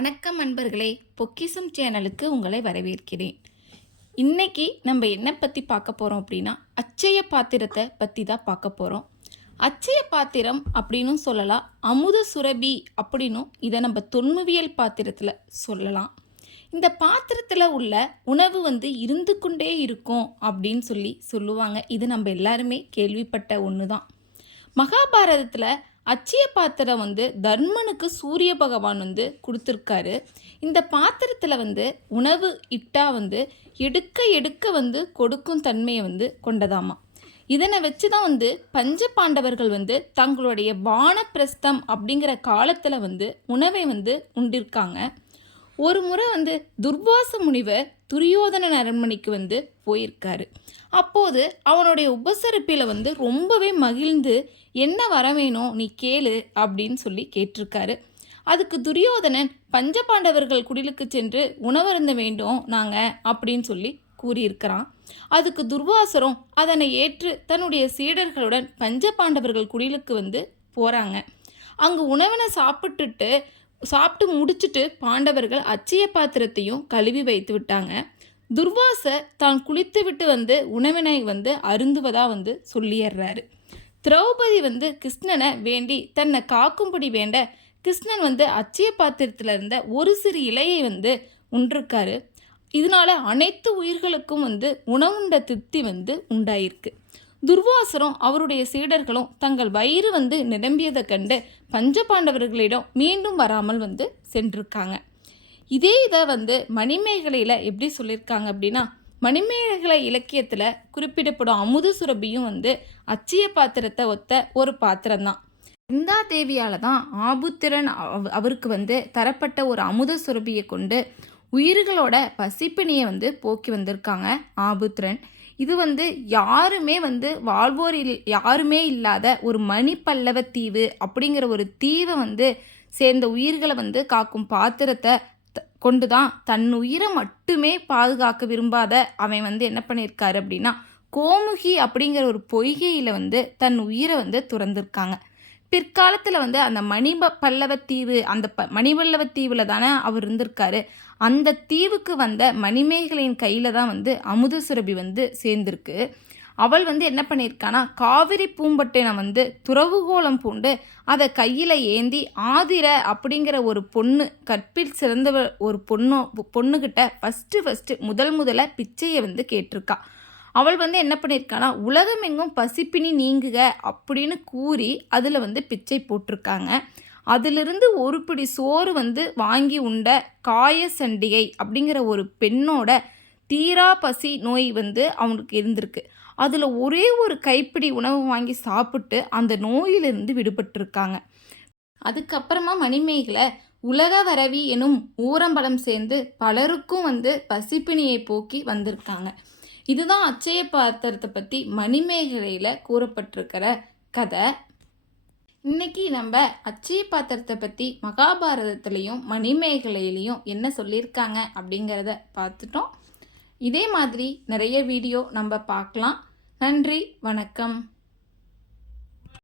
வணக்கம் அன்பர்களே பொக்கிசம் சேனலுக்கு உங்களை வரவேற்கிறேன். இன்றைக்கி நம்ம என்ன பற்றி பார்க்க போகிறோம் அப்படின்னா அச்சய பாத்திரத்தை பற்றி தான் பார்க்க போகிறோம் அச்சய பாத்திரம் அப்படின்னும் சொல்லலாம் அமுத சுரபி அப்படின்னும் இதை நம்ம தொன்மவியல் பாத்திரத்தில் சொல்லலாம். இந்த பாத்திரத்தில் உள்ள உணவு வந்து இருந்து கொண்டே இருக்கும் அப்படின்னு சொல்லி சொல்லுவாங்க. இது நம்ம எல்லாருமே கேள்விப்பட்ட ஒன்று தான் மகாபாரதத்தில் அச்சிய பாத்திரம் வந்து தர்மனுக்கு சூரிய பகவான் வந்து கொடுத்துருக்காரு. இந்த பாத்திரத்தில் வந்து உணவு இட்டா வந்து எடுக்க எடுக்க வந்து கொடுக்கும் தன்மையை வந்து கொண்டதாமா. இதனை வச்சு தான் வந்து பஞ்ச பாண்டவர்கள் வந்து தங்களுடைய வானப்பிரஸ்தம் அப்படிங்கிற காலத்தில் வந்து உணவை வந்து உண்டிருக்காங்க. ஒரு முறை வந்து துர்வாச முனிவர் துரியோதனன் அரண்மனைக்கு வந்து போயிருக்காரு. அப்போது அவனுடைய உபசரிப்பில் வந்து ரொம்பவே மகிழ்ந்து என்ன வர வேணும்? நீ கேளு அப்படின்னு சொல்லி கேட்டிருக்காரு. அதுக்கு துரியோதனன் பஞ்சபாண்டவர்கள் குடிலுக்கு சென்று உணவருந்த வேண்டும் நாங்கள் அப்படின்னு சொல்லி கூறியிருக்கிறான். அதுக்கு துர்வாசரம் அதனை ஏற்று தன்னுடைய சீடர்களுடன் பஞ்சபாண்டவர்கள் குடிலுக்கு வந்து போகிறாங்க அங்கே உணவினை சாப்பிட்டுட்டு சாப்பிட்டு முடிச்சுட்டு பாண்டவர்கள் அச்சய பாத்திரத்தையும் கழுவி வைத்து விட்டாங்க. துர்வாசர் தான் குளித்து விட்டு வந்து உணவினை வந்து அருந்துவதா வந்து சொல்லிடுறாரு திரௌபதி வந்து கிருஷ்ணனை வேண்டி தன்னை காக்கும்படி வேண்ட கிருஷ்ணன் வந்து அச்சய பாத்திரத்தில் இருந்த ஒரு சிறு இலையை வந்து உண்டிருக்காரு. இதனால அனைத்து உயிர்களுக்கும் வந்து உணவுண்ட திருப்தி வந்து உண்டாயிருக்கு. துர்வாசரும் அவருடைய சீடர்களும் தங்கள் வயிறு வந்து நிரம்பியதை கண்டு பஞ்சபாண்டவர்களிடம் மீண்டும் வராமல் வந்து சென்றிருக்காங்க. இதே இதை வந்து மணிமேகலையில் எப்படி சொல்லியிருக்காங்க அப்படின்னா மணிமேகலை இலக்கியத்தில் குறிப்பிடப்படும் அமுது சுரபியும் வந்து அச்சிய பாத்திரத்தை ஒத்த ஒரு பாத்திரம்தான். இந்தா தேவியால் தான் ஆபுத்திரன் அவருக்கு வந்து தரப்பட்ட ஒரு அமுத சுரபியை கொண்டு உயிர்களோட பசிப்பினியை வந்து போக்கி வந்திருக்காங்க ஆபுத்திரன். இது வந்து யாருமே வந்து வாழ்வோர் இல் யாருமே இல்லாத ஒரு மணிப்பல்லவ தீவு அப்படிங்கிற ஒரு தீவை வந்து சேர்ந்த உயிர்களை வந்து காக்கும் பாத்திரத்தை த- கொண்டு தான் தன் உயிரை மட்டுமே பாதுகாக்க விரும்பாத அவன் வந்து என்ன பண்ணியிருக்காரு அப்படின்னா கோமுகி அப்படிங்கிற ஒரு பொய்கையில் வந்து தன் உயிரை வந்து துறந்திருக்காங்க. பிற்காலத்தில் வந்து அந்த மணிப பல்லவத்தீவு அந்த ப மணிபல்லவத்தீவில் தானே அவர் இருந்திருக்காரு. அந்த தீவுக்கு வந்த மணிமேகலையின் கையில் தான் வந்து அமுத சுரபி வந்து சேர்ந்திருக்கு. அவள் வந்து என்ன பண்ணியிருக்கானா காவிரி பூம்பட்டினை வந்து துறவுகோலம் பூண்டு அதை கையில் ஏந்தி ஆதிர அப்படிங்கிற ஒரு பொண்ணு கற்பில் சிறந்தவ ஒரு பொண்ணு பொண்ணுக்கிட்ட ஃபஸ்ட்டு ஃபஸ்ட்டு முதல் முதல்ல பிச்சையை வந்து கேட்டிருக்கா. அவள் வந்து என்ன பண்ணியிருக்கானா உலகமெங்கும் பசிப்பினி நீங்குக அப்படின்னு கூறி அதில் வந்து பிச்சை போட்டிருக்காங்க. அதிலிருந்து ஒரு பிடி சோறு வந்து வாங்கி உண்ட காய சண்டிகை அப்படிங்கிற ஒரு பெண்ணோட தீரா பசி நோய் வந்து அவனுக்கு இருந்திருக்கு. அதில் ஒரே ஒரு கைப்பிடி உணவு வாங்கி சாப்பிட்டு அந்த நோயிலிருந்து விடுபட்டிருக்காங்க. அதுக்கப்புறமா மணிமேகலை உலக வரவி எனும் ஊரம்பலம் சேர்ந்து பலருக்கும் வந்து பசிப்பினியை போக்கி வந்திருக்காங்க. இதுதான் அச்சய பாத்திரத்தை பற்றி மணிமேகலையில் கூறப்பட்டிருக்கிற கதை. இன்னைக்கு நம்ம அச்சய பாத்திரத்தை பற்றி மகாபாரதத்துலேயும் மணிமேகலையிலையும் என்ன சொல்லியிருக்காங்க அப்படிங்கிறத பார்த்துட்டோம். இதே மாதிரி நிறைய வீடியோ நம்ம பார்க்கலாம். நன்றி வணக்கம்.